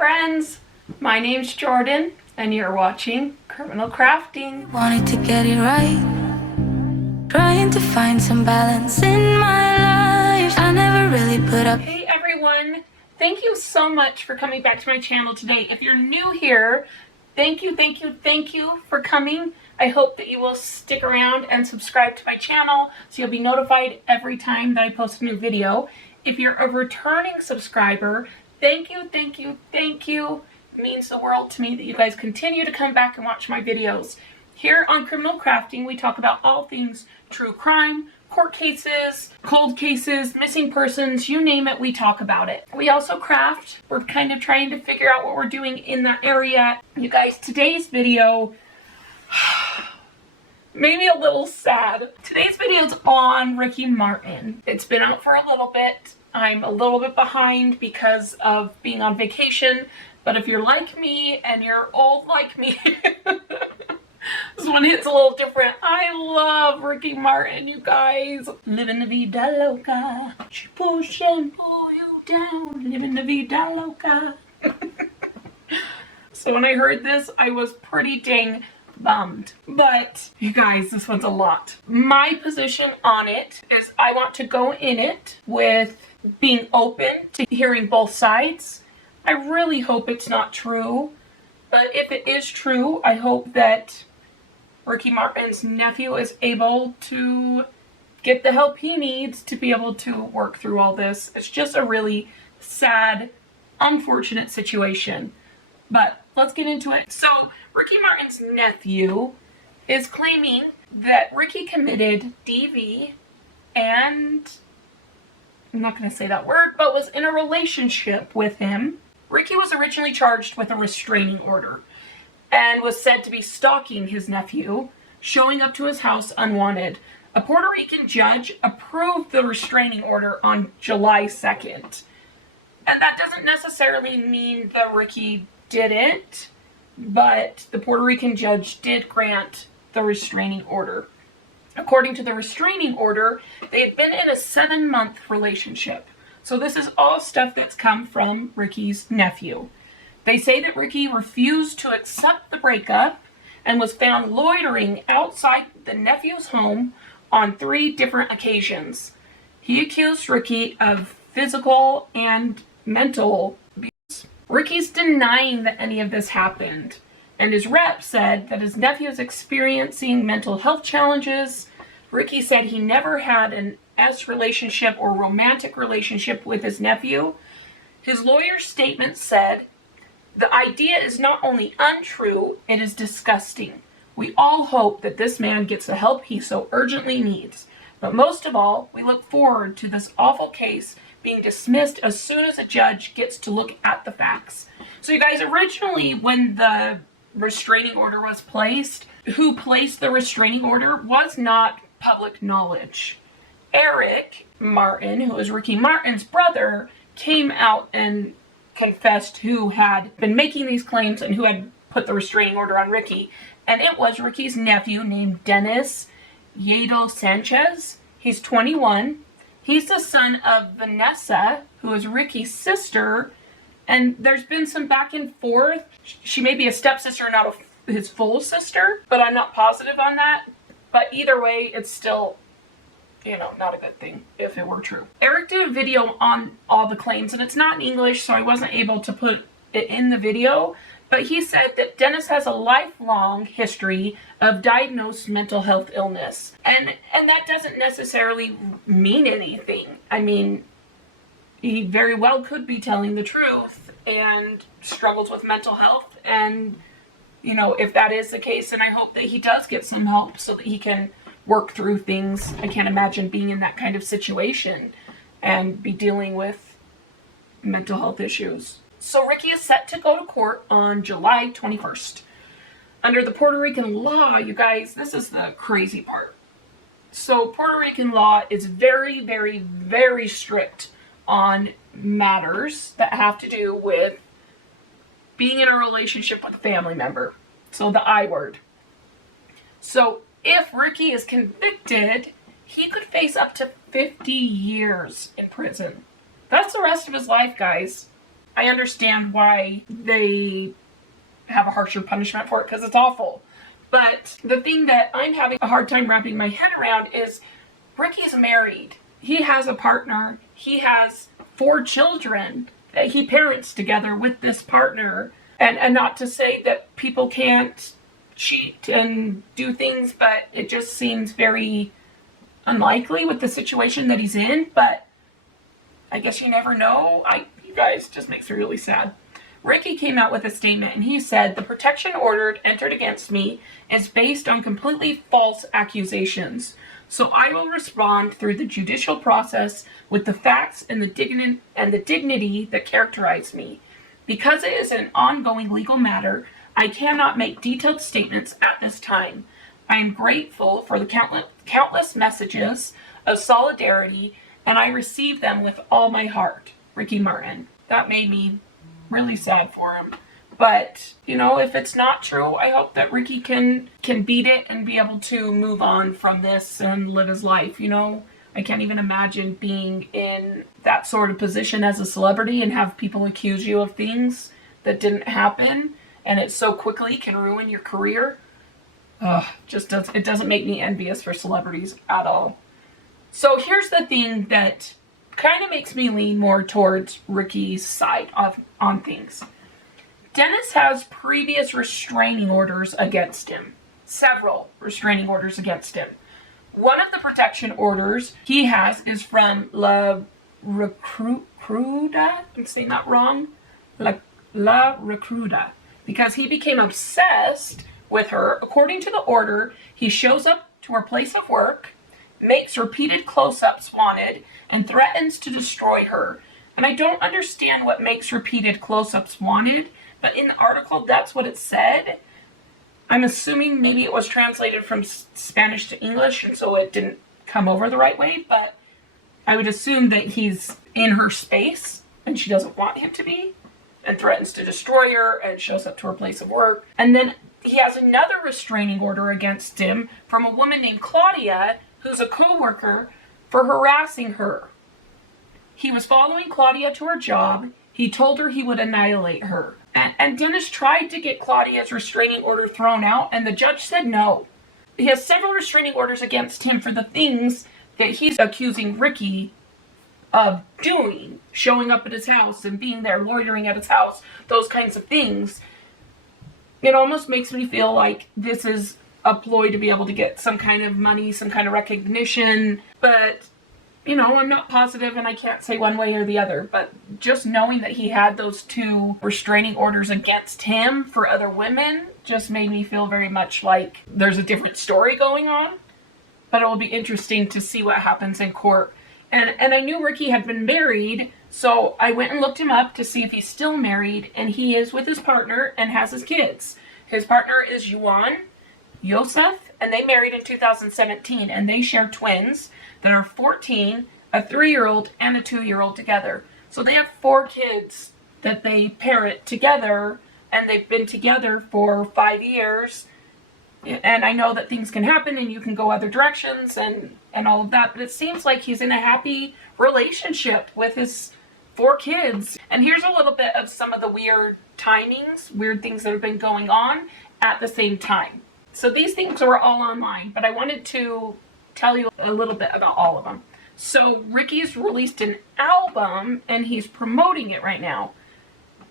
friends, my name's Jordan and you're watching Criminal Crafting. Wanted to get it right, trying to find some balance in my life. I never really put up. Hey everyone, thank you so much for coming back to my channel today. If you're new here, thank you for coming. I hope that you will stick around and subscribe to my channel so you'll be notified every time that I post a new video. If you're a returning subscriber, thank you. It means the world to me that you guys continue to come back and watch my videos. Here on Criminal Crafting, we talk about all things true crime, court cases, cold cases, missing persons, you name it, we talk about it. We also craft. We're kind of trying to figure out what we're doing in that area. You guys, today's video made me a little sad. Today's video is on Ricky Martin. It's been out for a little bit. I'm a little bit behind because of being on vacation, but if you're like me and you're old like me, this one hits a little different. I love Ricky Martin, you guys. Living the vida loca. She push and pull you down. Living the vida loca. So when I heard this, I was pretty dang bummed. But you guys, this one's a lot. My position on it is I want to go in it with being open to hearing both sides. I really hope it's not true. But if it is true, I hope that Ricky Martin's nephew is able to get the help he needs to be able to work through all this. It's just a really sad, unfortunate situation. But let's get into it. So, Ricky Martin's nephew is claiming that Ricky committed DV and, I'm not going to say that word, but was in a relationship with him. Ricky was originally charged with a restraining order and was said to be stalking his nephew, showing up to his house unwanted. A Puerto Rican judge approved the restraining order on July 2nd. And that doesn't necessarily mean that Ricky didn't, but the Puerto Rican judge did grant the restraining order. According to the restraining order, they had been in a 7-month relationship. So this is all stuff that's come from Ricky's nephew. They say that Ricky refused to accept the breakup and was found loitering outside the nephew's home on 3 different occasions. He accused Ricky of physical and mental abuse. Ricky's denying that any of this happened, and his rep said that his nephew is experiencing mental health challenges. Ricky said he never had an S relationship or romantic relationship with his nephew. His lawyer's statement said, "The idea is not only untrue, it is disgusting. We all hope that this man gets the help he so urgently needs. But most of all, we look forward to this awful case being dismissed as soon as a judge gets to look at the facts." So you guys, originally when the restraining order was placed, who placed the restraining order was not public knowledge. Eric Martin, who is Ricky Martin's brother, came out and confessed who had been making these claims and who had put the restraining order on Ricky. And it was Ricky's nephew named Dennis Yadel Sanchez. He's 21. He's the son of Vanessa, who is Ricky's sister. And there's been some back and forth. She may be a stepsister, not his full sister, but I'm not positive on that. But either way, it's still, not a good thing if it were true. Eric did a video on all the claims, and it's not in English, so I wasn't able to put it in the video. But he said that Dennis has a lifelong history of diagnosed mental health illness. And that doesn't necessarily mean anything. I mean, he very well could be telling the truth and struggles with mental health. And, if that is the case, then I hope that he does get some help so that he can work through things. I can't imagine being in that kind of situation and be dealing with mental health issues. So Ricky is set to go to court on July 21st. Under the Puerto Rican law, you guys, this is the crazy part. So Puerto Rican law is very, very, very strict on matters that have to do with being in a relationship with a family member. So the I word. So if Ricky is convicted, he could face up to 50 years in prison. That's the rest of his life, guys. I understand why they have a harsher punishment for it, because it's awful. But the thing that I'm having a hard time wrapping my head around is Ricky's married. He has a partner. He has 4 children that he parents together with this partner. And not to say that people can't cheat and do things, but it just seems very unlikely with the situation that he's in. But I guess you never know. You guys, just makes me really sad. Ricky came out with a statement and he said, "The protection order entered against me is based on completely false accusations. So I will respond through the judicial process with the facts and the dignity that characterize me. Because it is an ongoing legal matter, I cannot make detailed statements at this time. I am grateful for the countless messages of solidarity, and I receive them with all my heart." Ricky Martin. That made me really sad for him. But, if it's not true, I hope that Ricky can beat it and be able to move on from this and live his life, I can't even imagine being in that sort of position as a celebrity and have people accuse you of things that didn't happen, and it so quickly can ruin your career. It doesn't make me envious for celebrities at all. So here's the thing that kind of makes me lean more towards Ricky's side on things. Dennis has previous restraining orders against him. Several restraining orders against him. One of the protection orders he has is from La Recruda. I'm saying that wrong. La Recruda. Because he became obsessed with her. According to the order, he shows up to her place of work, makes repeated close-ups wanted, and threatens to destroy her. And I don't understand what makes repeated close-ups wanted, but in the article, that's what it said. I'm assuming maybe it was translated from Spanish to English, and so it didn't come over the right way, but I would assume that he's in her space, and she doesn't want him to be, and threatens to destroy her, and shows up to her place of work. And then he has another restraining order against him from a woman named Claudia, who's a co-worker, for harassing her. He was following Claudia to her job. He told her he would annihilate her. And Dennis tried to get Claudia's restraining order thrown out, and the judge said no. He has several restraining orders against him for the things that he's accusing Ricky of doing. Showing up at his house and being there, loitering at his house, those kinds of things. It almost makes me feel like this is a ploy to be able to get some kind of money, some kind of recognition. But, I'm not positive and I can't say one way or the other. But just knowing that he had those 2 restraining orders against him for other women just made me feel very much like there's a different story going on. But it will be interesting to see what happens in court. And I knew Ricky had been married, so I went and looked him up to see if he's still married, and he is with his partner and has his kids. His partner is Yuan Yosef, and they married in 2017, and they share twins that are 14, a 3-year-old, and a 2-year-old together. So they have 4 kids that they parent together, and they've been together for 5 years. And I know that things can happen and you can go other directions and all of that, but it seems like he's in a happy relationship with his 4 kids. And here's a little bit of some of the weird timings, weird things that have been going on at the same time. So these things were all online, but I wanted to tell you a little bit about all of them. So Ricky's released an album and he's promoting it right now.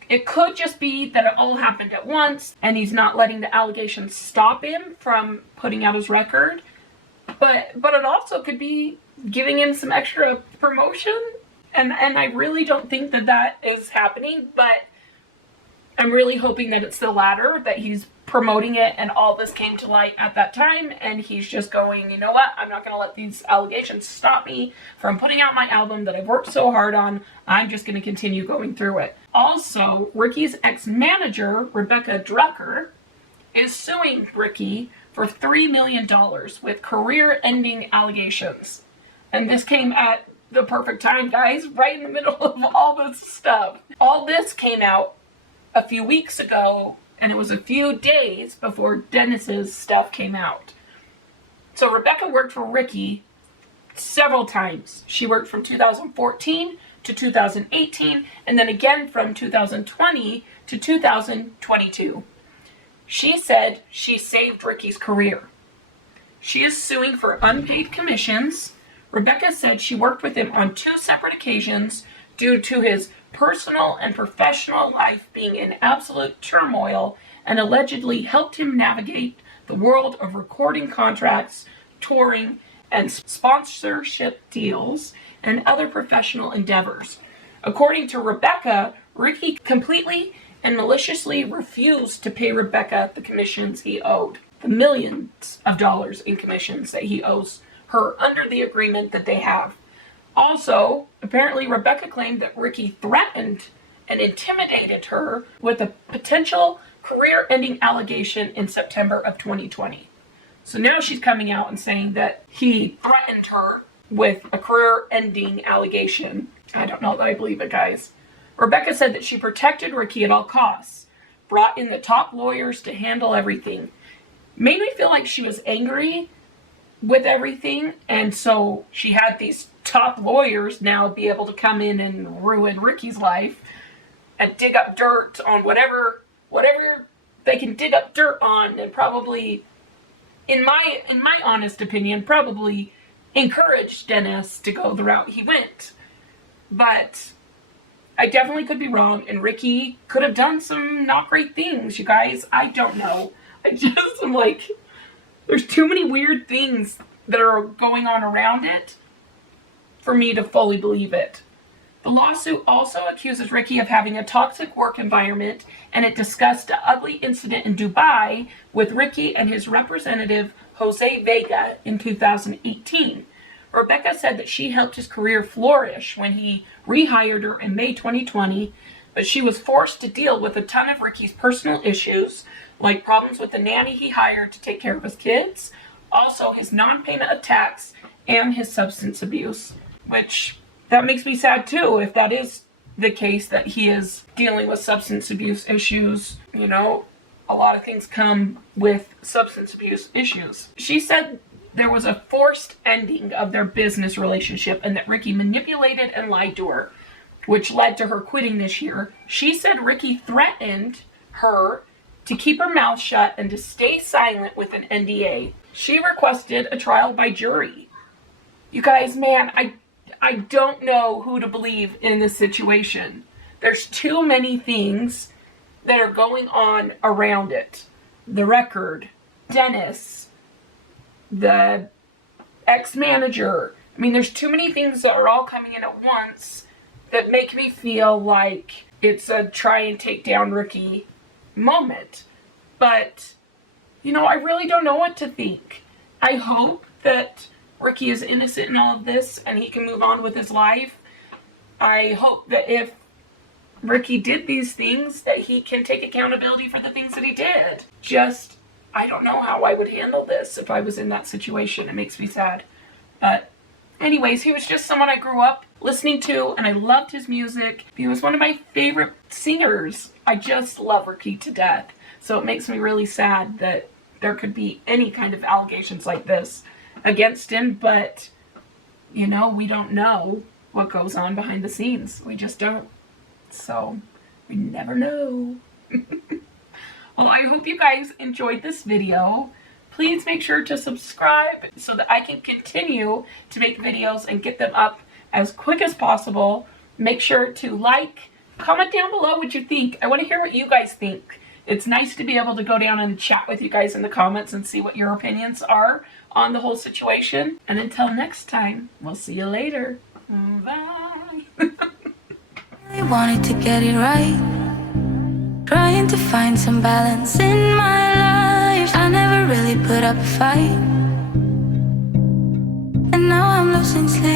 It could just be that it all happened at once and he's not letting the allegations stop him from putting out his record. But it also could be giving him some extra promotion. And I really don't think that is happening, but I'm really hoping that it's the latter, that he's promoting it and all this came to light at that time and he's just going, you know what, I'm not going to let these allegations stop me from putting out my album that I've worked so hard on. I'm just going to continue going through it. Also, Ricky's ex-manager, Rebecca Drucker, is suing Ricky for $3 million with career-ending allegations. And this came at the perfect time, guys, right in the middle of all this stuff. All this came out a few weeks ago, and it was a few days before Dennis's stuff came out. So Rebecca worked for Ricky several times. She worked from 2014 to to 2018, and then again from 2020 to 2022. She said she saved Ricky's career. She is suing for unpaid commissions. Rebecca said she worked with him on 2 separate occasions due to his personal and professional life being in absolute turmoil, and allegedly helped him navigate the world of recording contracts, touring, and sponsorship deals, and other professional endeavors. According to Rebecca, Ricky completely and maliciously refused to pay Rebecca the commissions he owed, the millions of dollars in commissions that he owes her under the agreement that they have. Also, apparently Rebecca claimed that Ricky threatened and intimidated her with a potential career-ending allegation in September of 2020. So now she's coming out and saying that he threatened her with a career-ending allegation. I don't know that I believe it, guys. Rebecca said that she protected Ricky at all costs, brought in the top lawyers to handle everything. Made me feel like she was angry with everything, and so she had these top lawyers now be able to come in and ruin Ricky's life and dig up dirt on whatever they can dig up dirt on, and probably, in my honest opinion, probably encouraged Dennis to go the route he went. But I definitely could be wrong, and Ricky could have done some not great things, you guys. I don't know. I just am like, there's too many weird things that are going on around it for me to fully believe it. The lawsuit also accuses Ricky of having a toxic work environment, and it discussed an ugly incident in Dubai with Ricky and his representative, Jose Vega, in 2018. Rebecca said that she helped his career flourish when he rehired her in May 2020, but she was forced to deal with a ton of Ricky's personal issues, like problems with the nanny he hired to take care of his kids, also his non-payment of tax, and his substance abuse, which that makes me sad too, if that is the case, that he is dealing with substance abuse issues. You know, a lot of things come with substance abuse issues. She said there was a forced ending of their business relationship and that Ricky manipulated and lied to her, which led to her quitting this year. She said Ricky threatened her to keep her mouth shut and to stay silent with an NDA. She requested a trial by jury. You guys, man, I don't know who to believe in this situation. There's too many things that are going on around it. The record, Dennis, the ex-manager. I mean, there's too many things that are all coming in at once that make me feel like it's a try and take down Ricky moment. But, you know, I really don't know what to think. I hope that Ricky is innocent in all of this and he can move on with his life. I hope that if Ricky did these things, that he can take accountability for the things that he did. Just, I don't know how I would handle this if I was in that situation. It makes me sad. But anyways, he was just someone I grew up listening to, and I loved his music. He was one of my favorite singers. I just love Ricky to death. So it makes me really sad that there could be any kind of allegations like this against him, but, you know, we don't know what goes on behind the scenes. We just don't. So, we never know. Well, I hope you guys enjoyed this video. Please make sure to subscribe so that I can continue to make videos and get them up as quick as possible. Make sure to like, comment down below what you think. I want to hear what you guys think. It's nice to be able to go down and chat with you guys in the comments and see what your opinions are on the whole situation. And until next time, we'll see you later. Bye. I wanted to get it right, trying to find some balance in my life. I never really put up a fight, and now I'm losing sleep.